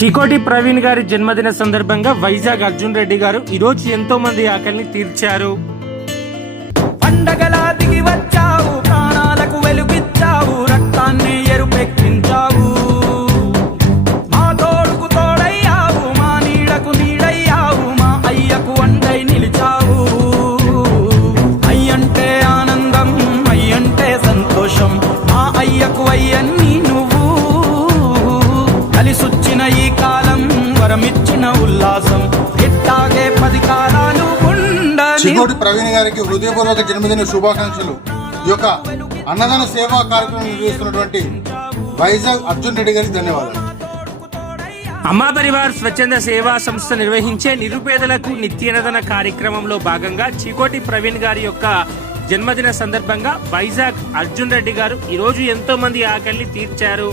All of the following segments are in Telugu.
చీకోటి ప్రవీణ్ గారి జన్మదిన సందర్భంగా వైజాగ్ అర్జున్ రెడ్డి గారు ఈరోజు ఎంతో మంది ఆకలిని తీర్చారు. పండగలా దిగి వచ్చావు, ప్రాణాలకు వెలుగిచ్చావు, రక్తాన్ని ఎరుపెక్కించావు. మా తోడుకు తోడయ్యావు, మా నీడకు నీడయ్యావు, మా అయ్యకు అండై నిలిచావు. అయ్యంటే ఆనందం, అయ్యంటే సంతోషం, మా అయ్యకు అయ్యన్ని నువ్వు. కలిసొచ్చిన ఈ కాలం వరమిచ్చిన ఉల్లాసం, ఇట్టాగే 10 కాలాలు చీకోటి ప్రవీణ్ గారికి హృదయపూర్వక జన్మదిన శుభాకాంక్షలు. ఈ యొక్క అన్నదాన సేవా కార్యక్రమం నిర్వహిస్తున్నటువంటి వైజాగ్ అర్జున్ రెడ్డి గారికి ధన్యవాదాలు. అమ్మా పరివార్ స్వచ్ఛంద సేవా సంస్థ నిర్వహించే నిరుపేదలకు నిత్యాన్నదాన కార్యక్రమంలో భాగంగా చీకోటి ప్రవీణ్ గారి యొక్క జన్మదిన సందర్భంగా వైజాగ్ అర్జున్ రెడ్డి గారు ఈరోజు ఎంతో మంది ఆకలిని తీర్చారు.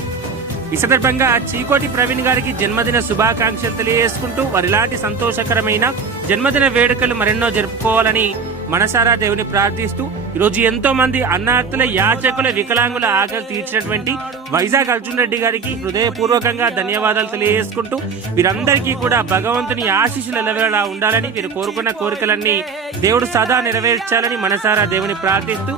ఈ సందర్భంగా చీకోటి ప్రవీణ్ గారికి జన్మదిన శుభాకాంక్షలు తెలియజేసుకుంటూ వారిలాంటి సంతోషకరమైన జన్మదిన వేడుకలు మరెన్నో జరుపుకోవాలని మనసారా దేవుని ప్రార్థిస్తూ ఈరోజు ఎంతో మంది అన్నార్థుల, యాచకుల, వికలాంగుల ఆకలి తీర్చినటువంటి వైజాగ్ అర్జున్ రెడ్డి గారికి హృదయపూర్వకంగా ధన్యవాదాలు తెలియజేసుకుంటూ వీరందరికీ కూడా భగవంతుని ఆశీస్సులు ఎల్లవేళలా ఉండాలని, వీరు కోరుకున్న కోరికలన్నీ దేవుడు సదా నెరవేర్చాలని మనసారా దేవుని ప్రార్థిస్తూ